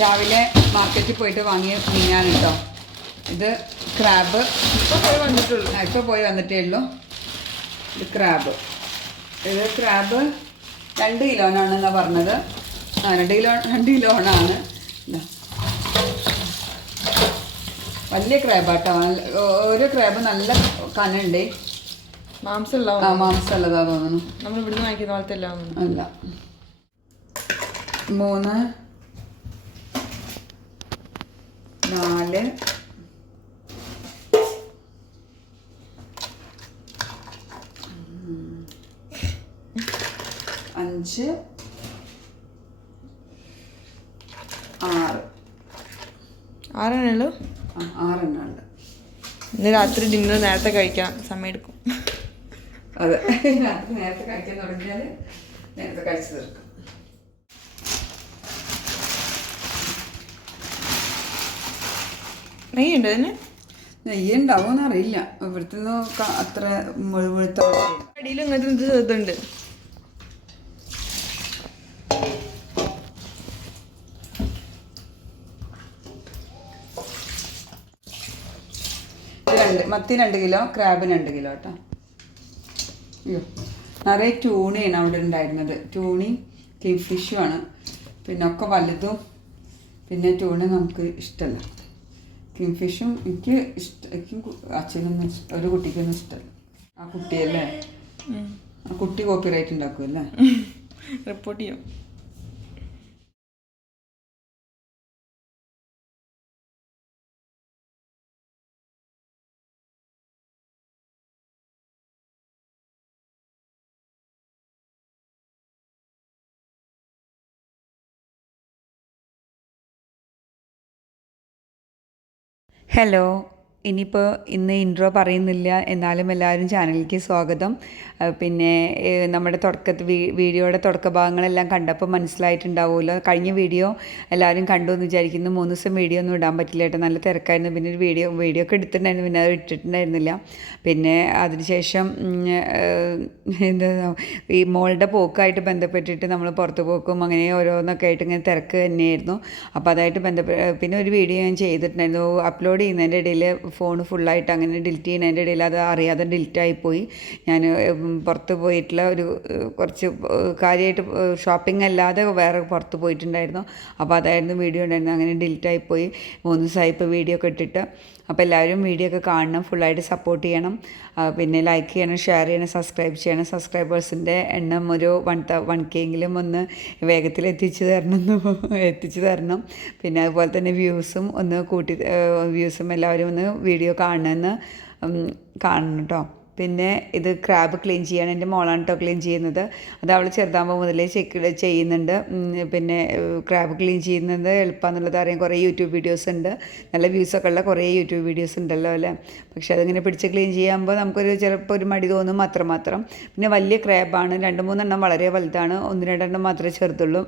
രാവിലെ മാർക്കറ്റിൽ പോയിട്ട് വാങ്ങിയ മീനാണ് കേട്ടോ ഇത് ക്രാബ് ഇപ്പോൾ പോയി വന്നിട്ടുള്ളൂ. ഇപ്പോൾ പോയി വന്നിട്ടേ ഉള്ളൂ. ഇത് ക്രാബ് ഇത് ക്രാബ് രണ്ട് കിലോനാണെന്നാണ് പറഞ്ഞത്. ആ രണ്ട് കിലോ രണ്ട് കിലോണാണ് വലിയ ക്രാബാട്ടോ ഓരോ ക്രാബ് നല്ല കനുണ്ട്. മാംസമുള്ള ആ മാംസമുള്ളതാ തോന്നുന്നു. നമ്മൾ ഇവിടുന്ന് വാങ്ങിക്കുന്ന പോലത്തെ അല്ല. മൂന്ന് നാല്. അഞ്ച്. ആറ്. ആറെണ്ണേ ഉള്ളൂ ആറെണ്ണം ഉണ്ട് ഇന്ന് രാത്രി ഡിന്നർ നേരത്തെ കഴിക്കാം സമയം എടുക്കും അതെ രാത്രി നേരത്തെ കഴിക്കാൻ തുടങ്ങിയാൽ നേരത്തെ കഴിച്ചു തീർക്കും. നെയ്യുണ്ട് തന്നെ നെയ്യ് ഉണ്ടാവുമെന്ന് അറിയില്ല ഇവിടുത്തെ അത്ര മുഴുവഴുത്ത അടിയിൽ ഇങ്ങനത്തെ ഇത് ഇതുണ്ട്. രണ്ട് മത്തി രണ്ട് കിലോ ക്രാബ് രണ്ട് കിലോ കേട്ടോ അയ്യോ നിറയെ ട്യൂണിയാണ് അവിടെ ഉണ്ടായിരുന്നത്. ട്യൂണി കിങ് ഫിഷുമാണ് പിന്നെ ഒക്കെ വലുതും. പിന്നെ ട്യൂണി നമുക്ക് ഇഷ്ടമല്ല കിങ് ഫിഷും എനിക്ക് ഇഷ്ടം എനിക്കും അച്ഛനൊന്നും ഇഷ്ട- ഒരു കുട്ടിക്കൊന്നും ഇഷ്ടമല്ല ആ കുട്ടിയല്ലേ ആ കുട്ടി കോപ്പിറൈറ്റ് ഉണ്ടാക്കുമല്ലേ റിപ്പോർട്ട് ചെയ്യും. Hello, ഇനിയിപ്പോൾ ഇന്ന് ഇൻട്രോ പറയുന്നില്ല. എന്നാലും എല്ലാവരും ചാനലിലേക്ക് സ്വാഗതം. പിന്നെ നമ്മുടെ തുടക്ക വീഡിയോയുടെ തുടക്ക ഭാഗങ്ങളെല്ലാം കണ്ടപ്പോൾ മനസ്സിലായിട്ടുണ്ടാവുമല്ലോ. കഴിഞ്ഞ വീഡിയോ എല്ലാവരും കണ്ടു എന്ന് വിചാരിക്കുന്നു. മൂന്ന് ദിവസം വീഡിയോ ഒന്നും ഇടാൻ പറ്റില്ല കേട്ടോ. നല്ല തിരക്കായിരുന്നു. പിന്നെ ഒരു വീഡിയോ വീഡിയോ ഒക്കെ എടുത്തിട്ടുണ്ടായിരുന്നു. പിന്നെ അത് ഇട്ടിട്ടുണ്ടായിരുന്നില്ല. പിന്നെ അതിനുശേഷം എന്താ ഈ മോളുടെ പോക്കായിട്ട് ബന്ധപ്പെട്ടിട്ട് നമ്മൾ പുറത്ത് പോക്കും അങ്ങനെ ഓരോന്നൊക്കെ ആയിട്ട് ഇങ്ങനെ തിരക്ക് തന്നെയായിരുന്നു. അപ്പോൾ അതായിട്ട് ബന്ധപ്പെട്ട് പിന്നെ ഒരു വീഡിയോ ഞാൻ ചെയ്തിട്ടുണ്ടായിരുന്നു. അപ്ലോഡ് ചെയ്യുന്നതിന്റെ ഇടയിൽ ഫോൺ ഫുള്ളായിട്ട് അങ്ങനെ ഡിലീറ്റ് ചെയ്യുന്നതിന്റെ ഇടയിൽ അത് അറിയാതെ ഡിലീറ്റ് ആയിപ്പോയി. ഞാൻ പുറത്ത് പോയിട്ടുള്ള ഒരു കുറച്ച് കാര്യമായിട്ട് ഷോപ്പിംഗ് അല്ലാതെ വേറെ പുറത്ത് പോയിട്ടുണ്ടായിരുന്നു. അപ്പോൾ അതായിരുന്നു വീഡിയോ ഉണ്ടായിരുന്നു അങ്ങനെ ഡിലീറ്റ് ആയിപ്പോയി. മൂന്ന് ദിവസമായി ഇപ്പോൾ വീഡിയോ ഒക്കെ ഇട്ടിട്ട്. അപ്പോൾ എല്ലാവരും വീഡിയോ ഒക്കെ കാണണം ഫുള്ളായിട്ട് സപ്പോർട്ട് ചെയ്യണം. പിന്നെ ലൈക്ക് ചെയ്യണം ഷെയർ ചെയ്യണം സബ്സ്ക്രൈബ് ചെയ്യണം. സബ്സ്ക്രൈബേഴ്സിന്റെ എണ്ണം ഒരു വൺ വൺ കെങ്കിലും ഒന്ന് വേഗത്തിൽ എത്തിച്ചു തരണം എത്തിച്ചു തരണം. പിന്നെ അതുപോലെ തന്നെ വ്യൂസും ഒന്ന് കൂട്ടി വ്യൂസും എല്ലാവരും ഒന്ന് വീഡിയോ കാണണമെന്ന് കാണണം കേട്ടോ പിന്നെ ഇത് ക്രാബ് ക്ലീൻ ചെയ്യാണ്. എന്റെ മോളാണ് കേട്ടോ ക്ലീൻ ചെയ്യുന്നത്. അത് അവൾ ചെറുതാകുമ്പോൾ മുതലേ ചെക്ക് ചെയ്യുന്നുണ്ട്. പിന്നെ ക്രാബ് ക്ലീൻ ചെയ്യുന്നത് എളുപ്പമെന്നുള്ളത് അറിയാം കുറേ യൂട്യൂബ് വീഡിയോസ് ഉണ്ട്. നല്ല വ്യൂസൊക്കെ ഉള്ള കുറേ യൂട്യൂബ് വീഡിയോസ് ഉണ്ടല്ലോ അല്ലേ? പക്ഷെ അതിങ്ങനെ പിടിച്ച് ക്ലീൻ ചെയ്യുമ്പോൾ നമുക്കൊരു ചിലപ്പോൾ ഒരു മടി തോന്നും അത്രമാത്രം. പിന്നെ വലിയ ക്രാബാണ് രണ്ട് മൂന്നെണ്ണം വളരെ വലുതാണ്. ഒന്ന് രണ്ടെണ്ണം മാത്രമേ ചെറുതുള്ളൂ.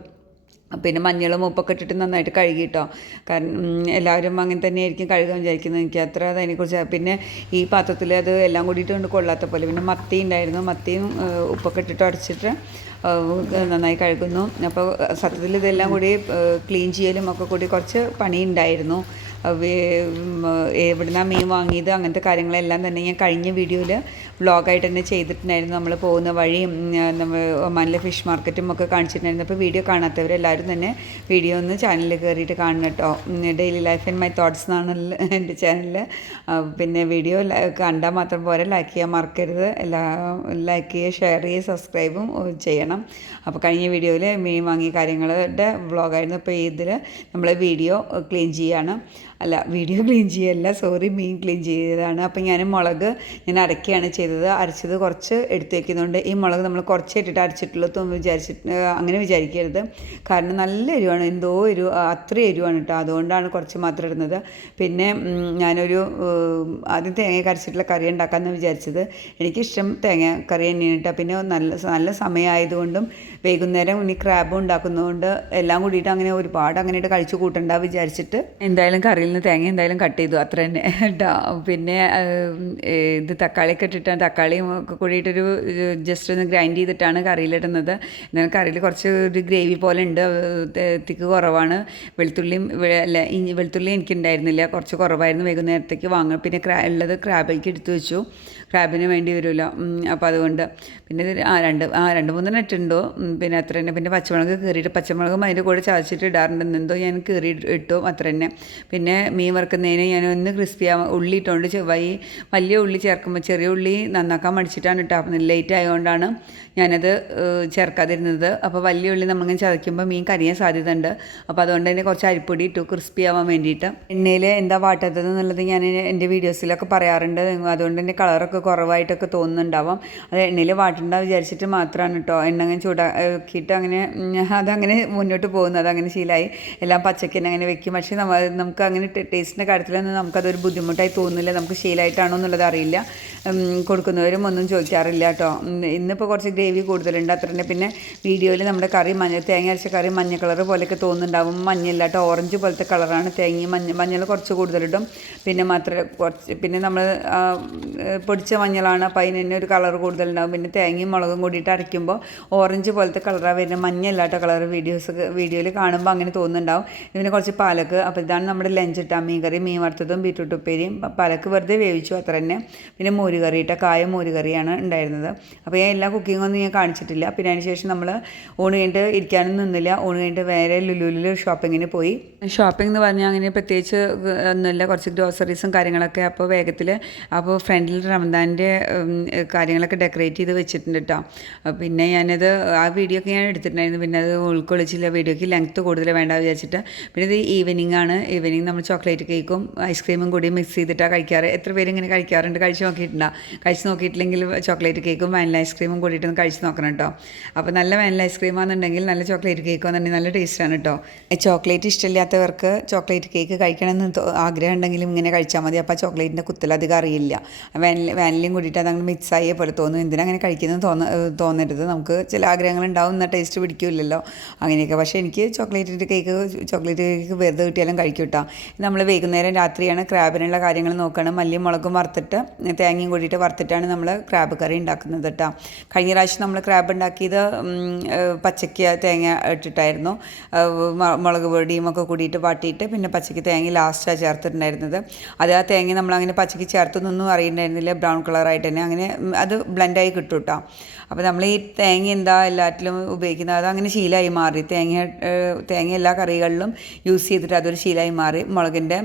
പിന്നെ മഞ്ഞളും ഉപ്പൊക്കെ ഇട്ടിട്ട് നന്നായിട്ട് കഴുകി കേട്ടോ കാരണം എല്ലാവരും അങ്ങനെ തന്നെ ആയിരിക്കും കഴുകാൻ വിചാരിക്കുന്നത്. എനിക്ക് അത്ര അതിനെക്കുറിച്ച് പിന്നെ ഈ പാത്രത്തിൽ അത് എല്ലാം കൂടിയിട്ട് കൊണ്ട് കൊള്ളാത്ത പോലെ. പിന്നെ മത്തി ഉണ്ടായിരുന്നു. മത്തിയും ഉപ്പൊക്കെ ഇട്ടിട്ട് അടച്ചിട്ട് നന്നായി കഴുകുന്നു. അപ്പോൾ സത്യത്തിൽ ഇതെല്ലാം കൂടി ക്ലീൻ ചെയ്യലും ഒക്കെ കൂടി കുറച്ച് പണി ഉണ്ടായിരുന്നു. എവിടുന്നാണ് മീൻ വാങ്ങിയത് അങ്ങനത്തെ കാര്യങ്ങളെല്ലാം തന്നെ ഞാൻ കഴിഞ്ഞ വീഡിയോയിൽ വ്ളോഗായിട്ട് തന്നെ ചെയ്തിട്ടുണ്ടായിരുന്നു. നമ്മൾ പോകുന്ന വഴിയും നമ്മൾ ഒമാനിലെ ഫിഷ് മാർക്കറ്റും ഒക്കെ കാണിച്ചിട്ടുണ്ടായിരുന്നു. അപ്പോൾ വീഡിയോ കാണാത്തവരെല്ലാവരും തന്നെ വീഡിയോ ഒന്ന് ചാനലിൽ കയറിയിട്ട് കാണണം കേട്ടോ. Daily life and my thoughts എന്നാണ് എന്റെ ചാനലിൽ പിന്നെ വീഡിയോ കണ്ടാൽ മാത്രം പോരെ. ലൈക്ക് ചെയ്യാൻ മറക്കരുത്. എല്ലാ ലൈക്ക് ചെയ്യുക ഷെയർ ചെയ്യുക സബ്സ്ക്രൈബും ചെയ്യണം. അപ്പോൾ കഴിഞ്ഞ വീഡിയോയിൽ മീൻ വാങ്ങിയ കാര്യങ്ങളുടെ വ്ളോഗായിരുന്നു അപ്പോൾ ഇതിൽ നമ്മൾ വീഡിയോ ക്ലീൻ ചെയ്യാണ്. അല്ല വീഡിയോ ക്ലീൻ ചെയ്യല്ല. സോറി മീൻ ക്ലീൻ ചെയ്തതാണ്. അപ്പോൾ ഞാൻ മുളക് ഞാൻ അരക്കുകയാണ് ചെയ്തത്. അരച്ചത് കുറച്ച് എടുത്ത് വയ്ക്കുന്നതുകൊണ്ട് ഈ മുളക് നമ്മൾ കുറച്ച് ഇട്ടിട്ട് അരച്ചിട്ടുള്ളൂ എന്ന് വിചാരിച്ചിട്ട് അങ്ങനെ വിചാരിക്കരുത്. കാരണം നല്ല എരിവാണ്. എന്തോ എരിവ് അത്ര എരിവാണ് കേട്ടോ അതുകൊണ്ടാണ് കുറച്ച് മാത്രം ഇടുന്നത്. പിന്നെ ഞാനൊരു ആദ്യം തേങ്ങ കരച്ചിട്ടുള്ള കറി ഉണ്ടാക്കാമെന്ന് വിചാരിച്ചത്. എനിക്കിഷ്ടം തേങ്ങ കറി തന്നെയാണ് കേട്ടോ പിന്നെ നല്ല നല്ല സമയമായതുകൊണ്ടും വൈകുന്നേരം ഇനി ക്രാബ് ഉണ്ടാക്കുന്നതുകൊണ്ട് എല്ലാം കൂടിയിട്ട് അങ്ങനെ ഒരുപാട് അങ്ങനെയിട്ട് കഴിച്ചു കൂട്ടണ്ട വിചാരിച്ചിട്ട് എന്തായാലും കറിയിൽ നിന്ന് തേങ്ങ എന്തായാലും കട്ട് ചെയ്തു അത്ര തന്നെ. കേട്ടോ പിന്നെ ഇത് തക്കാളിയൊക്കെ ഇട്ടിട്ടാണ്. തക്കാളിയും ഒക്കെ കൂടിയിട്ടൊരു ജസ്റ്റ് ഒന്ന് ഗ്രൈൻഡ് ചെയ്തിട്ടാണ് കറിയിലിടുന്നത്. എന്നാൽ കറിയിൽ കുറച്ച് ഒരു ഗ്രേവി പോലെ ഉണ്ട്. തിക്ക് കുറവാണ്. വെളുത്തുള്ളിയും അല്ല വെളുത്തുള്ളി എനിക്കുണ്ടായിരുന്നില്ല. കുറച്ച് കുറവായിരുന്നു. വൈകുന്നേരത്തേക്ക് വാങ്ങുക പിന്നെ ക്രാ ഉള്ളത് ക്രാബിലേക്ക് എടുത്തു വെച്ചു. ക്രാബിന് വേണ്ടി വരുമല്ലോ. അപ്പോൾ അതുകൊണ്ട്. പിന്നെ ആ രണ്ട് ആ രണ്ട് മൂന്ന് നെറ്റുണ്ടോ പിന്നെ അത്ര തന്നെ. പിന്നെ പച്ചമുളക് കീറിയിട്ട് പച്ചമുളകും അതിന്റെ കൂടെ ചതച്ചിട്ട് ഇടാറുണ്ട്. എന്തോ ഞാൻ കീറി ഇട്ടു. അത്ര തന്നെ. പിന്നെ മീൻ വറുക്കുന്നതിന് ഞാൻ ഒന്ന് ക്രിസ്പി ആവാൻ ഉള്ളി ഇട്ടുകൊണ്ട് ചെവ്വായി വലിയ ഉള്ളി ചേർക്കുമ്പോൾ ചെറിയ ഉള്ളി നന്നാക്കാൻ മടിച്ചിട്ടാണ് ഇട്ടാൽ അപ്പം ലേറ്റ് ആയതുകൊണ്ടാണ് ഞാനത് ചേർക്കാതിരുന്നത്. അപ്പോൾ വലിയ ഉള്ളി നമ്മളിങ്ങനെ ചതയ്ക്കുമ്പോൾ മീൻ കരിയാൻ സാധ്യത ഉണ്ട് അപ്പോൾ അതുകൊണ്ട് തന്നെ കുറച്ച് അരിപ്പൊടി ഇട്ടു ക്രിസ്പി ആവാൻ വേണ്ടിയിട്ട്. എണ്ണയിൽ എന്താ വാട്ടാത്തത് എന്നുള്ളത് ഞാൻ എന്റെ വീഡിയോസിലൊക്കെ പറയാറുണ്ട്. അതുകൊണ്ട് തന്നെ കളറൊക്കെ കുറവായിട്ടൊക്കെ തോന്നുന്നുണ്ടാവാം. അത് എണ്ണയിൽ വാട്ടണ്ട വിചാരിച്ചിട്ട് മാത്രമാണ് കേട്ടോ എണ്ണ അങ്ങനെ ചൂടാക്കിയിട്ട് അങ്ങനെ അതങ്ങനെ മുന്നോട്ട് പോകുന്നത് അതങ്ങനെ ശീലമായി എല്ലാം പച്ചക്കന്നെ അങ്ങനെ വെക്കും. പക്ഷേ നമ്മൾ നമുക്ക് അങ്ങനെ ടേസ്റ്റിന്റെ കാര്യത്തിലൊന്നും നമുക്കതൊരു ബുദ്ധിമുട്ടായി തോന്നുന്നില്ല. നമുക്ക് ശീലമായിട്ടാണോ എന്നുള്ളത് അറിയില്ല. കൊടുക്കുന്നവരും ഒന്നും ചോദിക്കാറില്ല കേട്ടോ ഇന്നിപ്പോൾ കുറച്ച് ഗ്രേവി കൂടുതലുണ്ട്. അത്ര തന്നെ. പിന്നെ വീഡിയോയിൽ നമ്മുടെ കറി മഞ്ഞ തേങ്ങ അരച്ച കറി മഞ്ഞ കളർ പോലെയൊക്കെ തോന്നുന്നുണ്ടാവും. മഞ്ഞല്ല ഓറഞ്ച് പോലത്തെ കളറാണ് തേങ്ങ. മഞ്ഞ മഞ്ഞൾ കുറച്ച് കൂടുതലിടും. പിന്നെ മാത്രമേ കുറച്ച് പിന്നെ നമ്മൾ പൊടിച്ച മഞ്ഞളാണ്. അപ്പോൾ അതിന് തന്നെ ഒരു കളർ കൂടുതലുണ്ടാവും. പിന്നെ തേങ്ങയും മുളകും കൂടിയിട്ട് അരയ്ക്കുമ്പോൾ ഓറഞ്ച് പോലത്തെ കളറാണ് വരുന്നത് മഞ്ഞല്ല കളർ വീഡിയോസ് വീഡിയോയിൽ കാണുമ്പോൾ അങ്ങനെ തോന്നുന്നുണ്ടാവും. പിന്നെ കുറച്ച് പാലക്ക് അപ്പോൾ ഇതാണ് നമ്മുടെ ലഞ്ച് ഇട്ടാ മീൻ കറി മീൻ വറുത്തതും ബീറ്റ്റൂട്ട് ഉപ്പേരിയും. പാലക്ക് വെറുതെ വേവിച്ചു. അത്ര തന്നെ. പിന്നെ മോരുകറി ഇട്ട കായ മോരുകറിയാണ് ഉണ്ടായിരുന്നത്. അപ്പോൾ ഞാൻ എല്ലാ കുക്കിംഗ് ഒന്നും ഞാൻ കാണിച്ചിട്ടില്ല. പിന്നെ അതിന് ശേഷം നമ്മൾ ഊണ് കഴിഞ്ഞിട്ട് ഇരിക്കാനും നിന്നില്ല. ഊണ് കഴിഞ്ഞിട്ട് വേറെ ലുലുലിൽ ഷോപ്പിങ്ങിന് പോയി. ഷോപ്പിംഗ് എന്ന് പറഞ്ഞാൽ അങ്ങനെ പ്രത്യേകിച്ച് ഒന്നുമില്ല. കുറച്ച് ഗ്രോസറീസും കാര്യങ്ങളൊക്കെ അപ്പോൾ വേഗത്തിൽ അപ്പോൾ ഫ്രണ്ടിൽ റമദാന്റെ കാര്യങ്ങളൊക്കെ ഡെക്കറേറ്റ് ചെയ്ത് വെച്ചിട്ടുണ്ട് കേട്ടോ പിന്നെ ഞാനത് ആ വീഡിയോ ഒക്കെ ഞാൻ എടുത്തിട്ടുണ്ടായിരുന്നു. പിന്നെ അത് ഉൾക്കൊള്ളിച്ചില്ല. വീഡിയോക്ക് ലെങ്ത്ത് കൂടുതൽ വേണ്ട വിചാരിച്ചിട്ട്. പിന്നെ ഇത് ഈവനിങ് ആണ്. ഈവനിങ് നമ്മൾ ചോക്ലേറ്റ് കേക്കും ഐസ്ക്രീമും കൂടി മിക്സ് ചെയ്തിട്ടാണ് കഴിക്കാറ്. എത്ര പേര് ഇങ്ങനെ കഴിക്കാറുണ്ട്? കഴിച്ച് നോക്കിയിട്ടുണ്ടോ? കഴിച്ച് നോക്കിയിട്ടില്ലെങ്കിൽ ചോക്ലേറ്റ് കേക്കും വാനില ഐസ്ക്രീമും കൂടിയിട്ട് കഴിച്ച് നോക്കണം കേട്ടോ അപ്പോൾ നല്ല വാനില ഐസ്ക്രീം ആണെന്നുണ്ടെങ്കിൽ നല്ല ചോക്ലേറ്റ് കേക്ക് വന്നിട്ടുണ്ടെങ്കിൽ നല്ല ടേസ്റ്റാണ് കേട്ടോ ചോക്ലേറ്റ് ഇഷ്ടമില്ലാത്തവർക്ക് ചോക്ലേറ്റ് കേക്ക് കഴിക്കണമെന്ന് ആഗ്രഹം ഉണ്ടെങ്കിലും ഇങ്ങനെ കഴിച്ചാൽ മതി. അപ്പോൾ ചോക്ലേറ്റിന്റെ കുത്തലധികം അറിയില്ല. വാനില വാനിലയും കൂടിയിട്ട് അതങ്ങനെ മിക്സ് ആയ പോലെ തോന്നും. എന്തിനാ അങ്ങനെ കഴിക്കുന്നത് തോന്ന തോന്നരുത്. നമുക്ക് ചില ആഗ്രഹങ്ങൾ ഉണ്ടാവും എന്നാൽ ടേസ്റ്റ് പിടിക്കില്ലല്ലോ. അങ്ങനെയൊക്കെ. പക്ഷേ എനിക്ക് ചോക്ലേറ്റിന്റെ കേക്ക് ചോക്ലേറ്റ് കേക്ക് വെറുതെ കിട്ടിയാലും കഴിക്കും കേട്ടോ നമ്മൾ വൈകുന്നേരം രാത്രിയാണ് ക്രാബിനുള്ള കാര്യങ്ങൾ നോക്കണം. മല്ലിയും മുളകും വറുത്തിട്ട് തേങ്ങയും കൂടിയിട്ട് വറുത്തിട്ടാണ് നമ്മൾ ക്രാബ് കറി ഉണ്ടാക്കുന്നത് കേട്ടോ കഴിഞ്ഞ പ്രാവശ്യം നമ്മൾ ക്രാബ് ഉണ്ടാക്കിയത് പച്ചയ്ക്ക് തേങ്ങ ഇട്ടിട്ടായിരുന്നു. മുളക് പൊടിയും ഒക്കെ കൂടിയിട്ട് വാട്ടിയിട്ട് പിന്നെ പച്ചയ്ക്ക് തേങ്ങ ലാസ്റ്റാണ് ചേർത്തിട്ടുണ്ടായിരുന്നത്. അത് ആ തേങ്ങ നമ്മൾ അങ്ങനെ പച്ചയ്ക്ക് ചേർത്തൊന്നും അറിയണ്ടായിരുന്നില്ല. ബ്രൗൺ കളറായിട്ട് തന്നെ. അങ്ങനെ അത് ബ്ലെൻഡായി കിട്ടും കേട്ടോ നമ്മൾ ഈ തേങ്ങ എന്താ എല്ലാറ്റിലും ഉപയോഗിക്കുന്നത്? അത് അങ്ങനെ ശീലമായി മാറി. തേങ്ങ തേങ്ങ എല്ലാ കറികളിലും യൂസ് ചെയ്തിട്ട് അതൊരു ശീലമായി മാറി. മുളകിന്റെ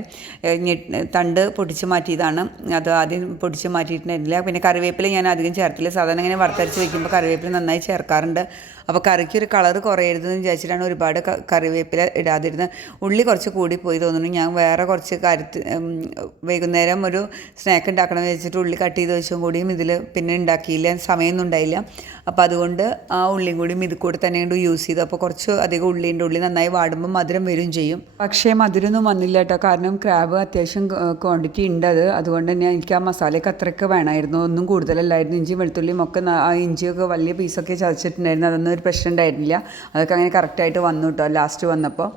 തണ്ട് പൊടിച്ച് മാറ്റിയതാണ്. അത് ആദ്യം പൊടിച്ച് മാറ്റിയിട്ടുണ്ടായിരുന്നില്ല. പിന്നെ കറിവേപ്പില ഞാൻ അധികം ചേർത്തില്ല. സാധാരണ ഇങ്ങനെ വറുത്തരച്ച് വെക്കുമ്പോൾ കറിവേപ്പില നന്നായി ചേർക്കാറുണ്ട്. അപ്പോൾ കറിക്ക് ഒരു കളർ കുറയരുതെന്ന് വിചാരിച്ചിട്ടാണ് ഒരുപാട് കറിവേപ്പില ഇടാതിരുന്നത് ഉള്ളി കുറച്ച് കൂടിപ്പോയി തോന്നുന്നു. ഞാൻ വേറെ കുറച്ച് കാര്യത്തിൽ വൈകുന്നേരം ഒരു സ്നാക്ക് ഉണ്ടാക്കണമെന്ന് വെച്ചിട്ട് ഉള്ളി കട്ട് ചെയ്ത് വെച്ചും കൂടിയും ഇതിൽ പിന്നെ ഉണ്ടാക്കിയില്ല. സമയമൊന്നും ഉണ്ടായില്ല. അപ്പോൾ അതുകൊണ്ട് ആ ഉള്ളിയും കൂടിയും ഇത് കൂടെ തന്നെ യൂസ് ചെയ്തു. അപ്പോൾ കുറച്ച് അധികം ഉള്ളിന്റെ ഉള്ളി നന്നായി വാടുമ്പോൾ മധുരം വരും ചെയ്യും. പക്ഷേ മധുരമൊന്നും വന്നില്ല കേട്ടോ. കാരണം ക്രാബ് അത്യാവശ്യം ക്വാണ്ടിറ്റി ഉണ്ട് അത്. അതുകൊണ്ട് തന്നെ എനിക്ക് ആ മസാലയൊക്കെ അത്രയ്ക്ക് വേണമായിരുന്നു. ഒന്നും കൂടുതലല്ലായിരുന്നു. ഇഞ്ചി വെളുത്തുള്ളിയും ഒക്കെ ആ ഇഞ്ചിയൊക്കെ വലിയ പീസൊക്കെ ചതച്ചിട്ടുണ്ടായിരുന്നു. അതൊന്നും ഒരു പ്രശ്നം ഉണ്ടായിരുന്നില്ല. അതൊക്കെ അങ്ങനെ കറക്റ്റായിട്ട് വന്നു കേട്ടോ ലാസ്റ്റ് വന്നപ്പോൾ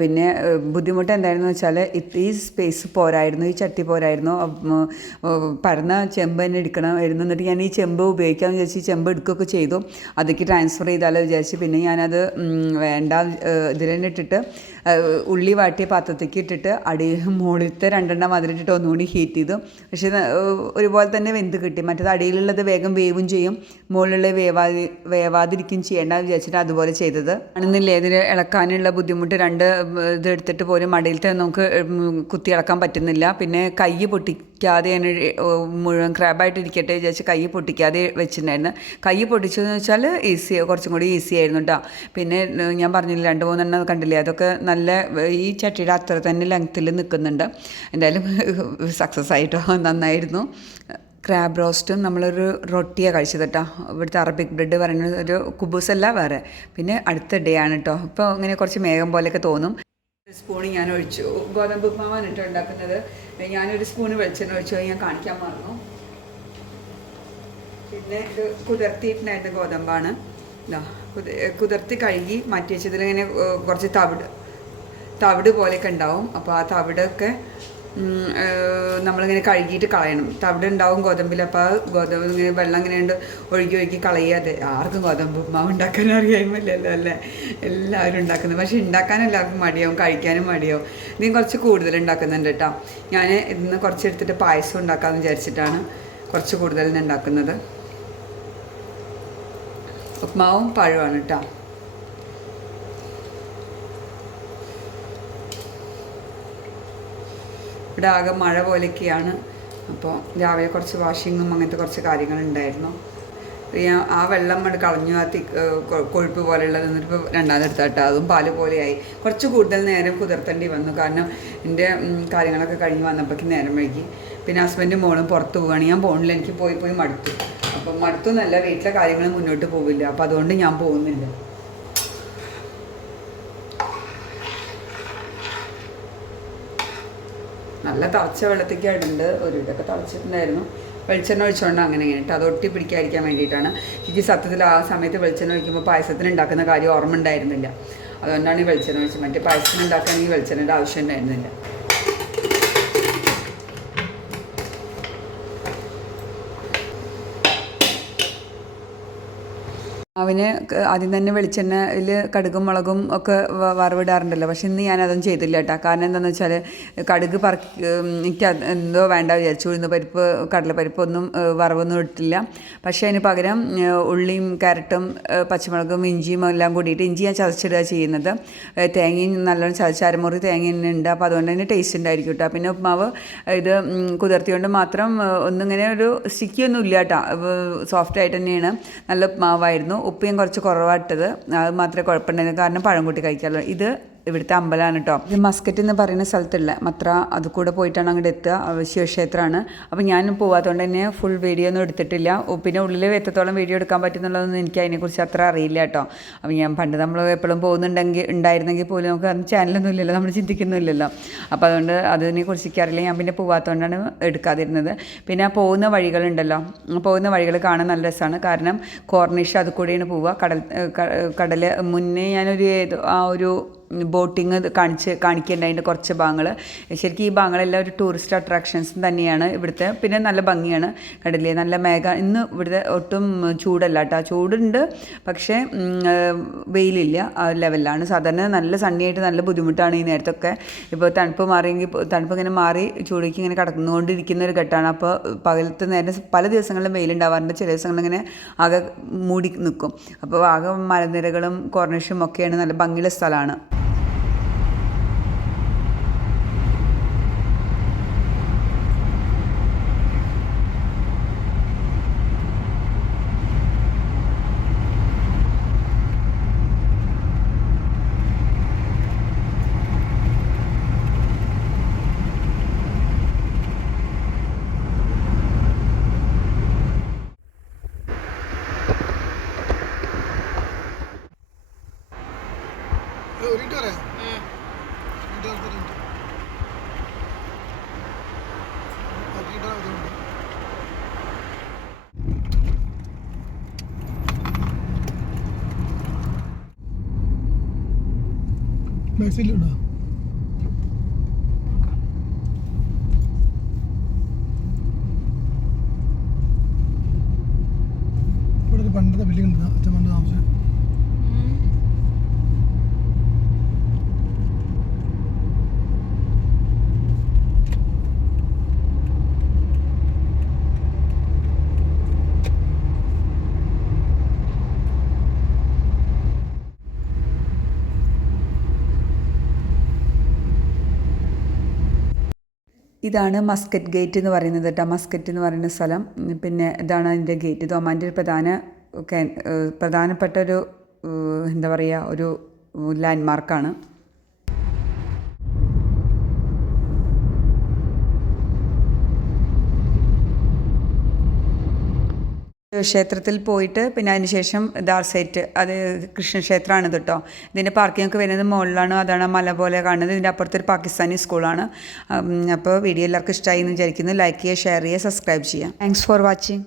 പിന്നെ ബുദ്ധിമുട്ട് എന്തായിരുന്നു വെച്ചാൽ ഈ സ്പേസ് പോരായിരുന്നു ഈ ചട്ടി പോരായിരുന്നു. പറഞ്ഞ ചെമ്പ് തന്നെ എടുക്കണമായിരുന്നു എന്നിട്ട് ഞാൻ ഈ ചെമ്പ് ഉപയോഗിക്കാമെന്ന് വിചാരിച്ച് ഈ ചെമ്പ് എടുക്കുകയൊക്കെ ചെയ്തു. അതൊക്കെ ട്രാൻസ്ഫർ ചെയ്താലോ വിചാരിച്ച്. പിന്നെ ഞാനത് വേണ്ട ഇതിൽ തന്നെ ഇട്ടിട്ട് ഉള്ളി വാട്ടിയ പാത്രത്തേക്ക് ഇട്ടിട്ട് അടി മുകളിലത്തെ രണ്ടെണ്ണം അതിലിട്ടിട്ട് ഒന്നുകൂടി ഹീറ്റ് ചെയ്തു. പക്ഷേ ഒരുപോലെ തന്നെ വെന്ത് കിട്ടി. മറ്റേത് അടിയിലുള്ളത് വേഗം വേവും ചെയ്യും. മുകളിലുള്ള വേവാതി വേവാതിരിക്കും ചെയ്യേണ്ട വിചാരിച്ചിട്ട് അതുപോലെ ചെയ്തത്. ആണെന്നില്ലേ ഇതിൽ ഇളക്കാനുള്ള ബുദ്ധിമുട്ട് രണ്ട് ഇത് എടുത്തിട്ട് പോലും മടിയിലത്തെ നമുക്ക് കുത്തി ഇളക്കാൻ പറ്റുന്നില്ല. പിന്നെ കൈ പൊട്ടിക്കാതെ മുഴുവൻ ക്രാബായിട്ട് ഇരിക്കട്ടെ വിചാരിച്ച് കൈ പൊട്ടിക്കാതെ വെച്ചിട്ടുണ്ടായിരുന്നു. കൈ പൊട്ടിച്ചതെന്ന് വെച്ചാൽ ഈസി കുറച്ചും കൂടി ഈസി ആയിരുന്നു കേട്ടോ പിന്നെ ഞാൻ പറഞ്ഞില്ല രണ്ട് മൂന്നെണ്ണം കണ്ടില്ലേ അതൊക്കെ നല്ല ഈ ചട്ടിയുടെ അത്ര തന്നെ ലെങ്ത്തിൽ നിൽക്കുന്നുണ്ട് എന്തായാലും സക്സസ് ആയിട്ടോ നന്നായിരുന്നു. ക്രാബ് റോസ്റ്റും നമ്മളൊരു റൊട്ടിയാണ് കഴിച്ചത് കേട്ടോ ഇവിടുത്തെ അറബിക് ബ്രെഡ് പറയുന്നത് ഒരു കുബൂസല്ല വേറെ. പിന്നെ അടുത്ത ഡേ ആണ് കേട്ടോ ഇപ്പോൾ ഇങ്ങനെ കുറച്ച് മേഘം പോലെയൊക്കെ തോന്നും. സ്പൂൺ ഞാൻ ഒഴിച്ചു. ഗോതമ്പ് ഉപ്മാവാണ് കേട്ടോ ഉണ്ടാക്കുന്നത്. ഞാനൊരു സ്പൂണ് വെളിച്ചെണ്ണ ഒഴിച്ചു. ഞാൻ കാണിക്കാൻ മറന്നു. പിന്നെ ഇത് കുതിർത്തിയിട്ടുണ്ടായിരുന്ന ഗോതമ്പാണ്. കുതിർത്തി കഴുകി മാറ്റി വെച്ചതിൽ ഇങ്ങനെ കുറച്ച് തവിട് തവിട് പോലെയൊക്കെ ഉണ്ടാവും. അപ്പോൾ ആ തവിടൊക്കെ നമ്മളിങ്ങനെ കഴുകിയിട്ട് കളയണം. തവിടെ ഉണ്ടാവും ഗോതമ്പിൽ അപ്പോൾ ആ ഗോതമ്പ് ഇങ്ങനെ വെള്ളം ഇങ്ങനെ ഉണ്ട് ഒഴുകി ഒഴുകി കളയാതെ ആർക്കും ഗോതമ്പ് ഉപ്മാവ് ഉണ്ടാക്കാൻ അറിയാമല്ലോ അല്ലേ? എല്ലാവരും ഉണ്ടാക്കുന്നത്. പക്ഷേ ഉണ്ടാക്കാൻ എല്ലാവർക്കും മടിയാവും കഴിക്കാനും മടിയാവും. നീ കുറച്ച് കൂടുതൽ ഉണ്ടാക്കുന്നുണ്ട് കേട്ടോ. ഞാൻ ഇന്ന് കുറച്ച് എടുത്തിട്ട് പായസം ഉണ്ടാക്കാമെന്ന് വിചാരിച്ചിട്ടാണ് കുറച്ച് കൂടുതൽ ഉണ്ടാക്കുന്നത്. ഉപ്മാവും പഴമാണ് കേട്ടോ. ഇവിടെ ആകെ മഴ പോലെയൊക്കെയാണ്. അപ്പോൾ രാവിലെ കുറച്ച് വാഷിങ്ങും അങ്ങനത്തെ കുറച്ച് കാര്യങ്ങളുണ്ടായിരുന്നു. ഞാൻ ആ വെള്ളം അങ്ങോട്ട് കളഞ്ഞു ആ തി കൊഴുപ്പ് പോലെയുള്ളത് എന്നിട്ടിപ്പോൾ രണ്ടാമത് എടുത്താട്ടോ അതും പാൽ പോലെയായി. കുറച്ച് കൂടുതൽ നേരം കുതിർത്തേണ്ടി വന്നു. കാരണം എന്റെ കാര്യങ്ങളൊക്കെ കഴിഞ്ഞ് വന്നപ്പോഴേക്ക് നേരം വൈകി. പിന്നെ ഹസ്ബൻഡും മോളും പുറത്ത് പോവുകയാണ്. ഞാൻ പോകണില്ല എനിക്ക് പോയി പോയി മടുത്തു. അപ്പം മടുത്തു എന്നല്ല വീട്ടിലെ കാര്യങ്ങൾ മുന്നോട്ട് പോവില്ല. അപ്പോൾ അതുകൊണ്ട് ഞാൻ പോകുന്നില്ല. നല്ല തിളച്ച വെള്ളത്തേക്ക് ഇടുന്നുണ്ട് ഒരു ഇതൊക്കെ തിളച്ചിട്ടുണ്ടായിരുന്നു. വെളിച്ചെണ്ണ ഒഴിച്ചുകൊണ്ട് അങ്ങനെ ഇങ്ങനെ ഇട്ട് അത് ഒട്ടി പിടിക്കാതിരിക്കാൻ വേണ്ടിയിട്ടാണ്. എനിക്ക് സത്യത്തിൽ ആ സമയത്ത് വെളിച്ചെണ്ണ ഒഴിക്കുമ്പോൾ പായസത്തിന് ഉണ്ടാക്കുന്ന കാര്യം ഓർമ്മ ഉണ്ടായിരുന്നില്ല. അതുകൊണ്ടാണ് ഈ വെളിച്ചെണ്ണ ഒഴിച്ചത് മറ്റേ പായസത്തിന് ഉണ്ടാക്കാൻ ഈ വെളിച്ചെണ്ണയുടെ ആവശ്യം ഉണ്ടായിരുന്നില്ല. അവന് ആദ്യം തന്നെ വെളിച്ചെണ്ണയിൽ കടുകും മുളകും ഒക്കെ വറവിടാറുണ്ടല്ലോ. പക്ഷെ ഇന്ന് ഞാനതൊന്നും ചെയ്തില്ല കേട്ടോ. കാരണം എന്താണെന്ന് വെച്ചാൽ കടുക് ഉം, എനിക്ക് എന്തോ വേണ്ട വിചാരിച്ചു. ഉഴുന്ന് പരിപ്പ് കടലപ്പരിപ്പൊന്നും വറവൊന്നും ഇട്ടില്ല പക്ഷേ അതിന് പകരം ഉള്ളിയും ക്യാരറ്റും പച്ചമുളകും ഇഞ്ചിയും എല്ലാം കൂടിയിട്ട് ഇഞ്ചി ഞാൻ ചതച്ചിടുക ചെയ്യുന്നത്. തേങ്ങയും നല്ലോണം ചതച്ച് അരമുറി തേങ്ങ തന്നെ ഉണ്ട്. അപ്പോൾ അതുകൊണ്ട് തന്നെ ടേസ്റ്റ് ഉണ്ടായിരിക്കും കേട്ടോ. പിന്നെ ഉപ്മാവ് ഇത് കുതിർത്തിയോണ്ട് മാത്രം ഒന്നിങ്ങനെ ഒരു സ്റ്റിക്കിയൊന്നും ഇല്ല കേട്ടോ. സോഫ്റ്റ് ആയിട്ട് തന്നെയാണ്. നല്ല ഉപ്മാവായിരുന്നു. ഉപ്പ് ഞാൻ കുറച്ച് കുറവായിട്ടത്. അത് മാത്രമേ കുഴപ്പമുണ്ടായിരുന്നു കാരണം പഴം കൂട്ടി കഴിക്കാമല്ലോ ഇത് ഇവിടുത്തെ അമ്പലമാണ് കേട്ടോ ഇത് മസ്കറ്റ് എന്ന് പറയുന്ന സ്ഥലത്തുള്ള മത്ര അത് കൂടെ പോയിട്ടാണ് അങ്ങോട്ട് എത്തുക. ശിവക്ഷേത്രമാണ്. അപ്പോൾ ഞാൻ പോവാത്തതുകൊണ്ട് തന്നെ ഫുൾ വീഡിയോ ഒന്നും എടുത്തിട്ടില്ല. പിന്നെ ഉള്ളിൽ എത്രത്തോളം വീഡിയോ എടുക്കാൻ പറ്റുന്നുള്ളതൊന്നും എനിക്ക് അതിനെക്കുറിച്ച് അത്ര അറിയില്ല കേട്ടോ അപ്പോൾ ഞാൻ പണ്ട് നമ്മൾ എപ്പോഴും പോകുന്നുണ്ടെങ്കിൽ ഉണ്ടായിരുന്നെങ്കിൽ പോലും നമുക്ക് അന്ന് ചാനലൊന്നും ഇല്ലല്ലോ. നമ്മൾ ചിന്തിക്കുന്നില്ലല്ലോ അപ്പോൾ അതുകൊണ്ട് അതിനെക്കുറിച്ച് എനിക്കറിയില്ല ഞാൻ പിന്നെ പോവാത്തതുകൊണ്ടാണ് എടുക്കാതിരുന്നത്. പിന്നെ പോകുന്ന വഴികളുണ്ടല്ലോ. പോകുന്ന വഴികൾ കാണാൻ നല്ല രസമാണ് കാരണം കോർണിഷ് അത് കൂടെയാണ് പോവുക. കടൽ കടൽ മുന്നേ ഞാനൊരു ആ ഒരു ബോട്ടിങ് കാണിച്ച് കാണിക്കേണ്ട അതിന്റെ കുറച്ച് ഭാഗങ്ങൾ. ശരിക്കും ഈ ഭാഗങ്ങളെല്ലാം ഒരു ടൂറിസ്റ്റ് അട്രാക്ഷൻസ് തന്നെയാണ് ഇവിടുത്തെ. പിന്നെ നല്ല ഭംഗിയാണ് കടലിൽ നല്ല മേഘ. ഇന്ന് ഇവിടുത്തെ ഒട്ടും ചൂടല്ല കേട്ടോ. ചൂടുണ്ട് പക്ഷേ വെയിലില്ല. ആ ലെവലിലാണ് സാധാരണ നല്ല സണ്ണിയായിട്ട് നല്ല ബുദ്ധിമുട്ടാണ് ഈ നേരത്തൊക്കെ. ഇപ്പോൾ തണുപ്പ് മാറിയെങ്കിൽ തണുപ്പ് ഇങ്ങനെ മാറി ചൂടേക്ക് ഇങ്ങനെ കടന്നുകൊണ്ടിരിക്കുന്ന ഒരു ഘട്ടമാണ്. അപ്പോൾ പകലത്തെ നേരം പല ദിവസങ്ങളിലും വെയിലുണ്ടാവാറുണ്ട്. ചില ദിവസങ്ങളിൽ ഇങ്ങനെ ആകെ മൂടി നിൽക്കും അപ്പോൾ ആകെ മലനിരകളും കോർണിഷും ഒക്കെയാണ് നല്ല ഭംഗിയുള്ള സ്ഥലമാണ്. എടുത്തിട്ടുണ്ട് നോക്കിയിട്ട് ഇവിടെ ഒരു പണ്ടത്തെ ബിൽഡിംഗ് ഉണ്ട് അച്ഛമ്മന്റെ താമസം ഇതാണ് മസ്കറ്റ് ഗേറ്റ് എന്ന് പറയുന്നത് കേട്ടോ. മസ്കറ്റ് എന്ന് പറയുന്ന സ്ഥലം. പിന്നെ ഇതാണ് അതിന്റെ ഗേറ്റ്. ഇത് ഒമാന്റെ ഒരു പ്രധാന പ്രധാനപ്പെട്ട ഒരു എന്താ പറയുക ഒരു ലാൻഡ്മാർക്കാണ്. ക്ഷേത്രത്തിൽ പോയിട്ട് പിന്നെ അതിനുശേഷം ദാർസൈറ്റ് അത് കൃഷ്ണക്ഷേത്രമാണ് കേട്ടോ ഇതിന്റെ പാർക്കിംഗ് ഒക്കെ വരുന്നത് മുകളിലാണ് അതാണ് മല പോലെ കാണുന്നത്. ഇതിന്റെ അപ്പുറത്തൊരു പാകിസ്ഥാനി സ്കൂളാണ് അപ്പോൾ വീഡിയോ എല്ലാവർക്കും ഇഷ്ടമായി എന്ന് വിചാരിക്കുന്നു. ലൈക്ക് ചെയ്യുക ഷെയർ ചെയ്യുക സബ്സ്ക്രൈബ് ചെയ്യുക. Thanks for watching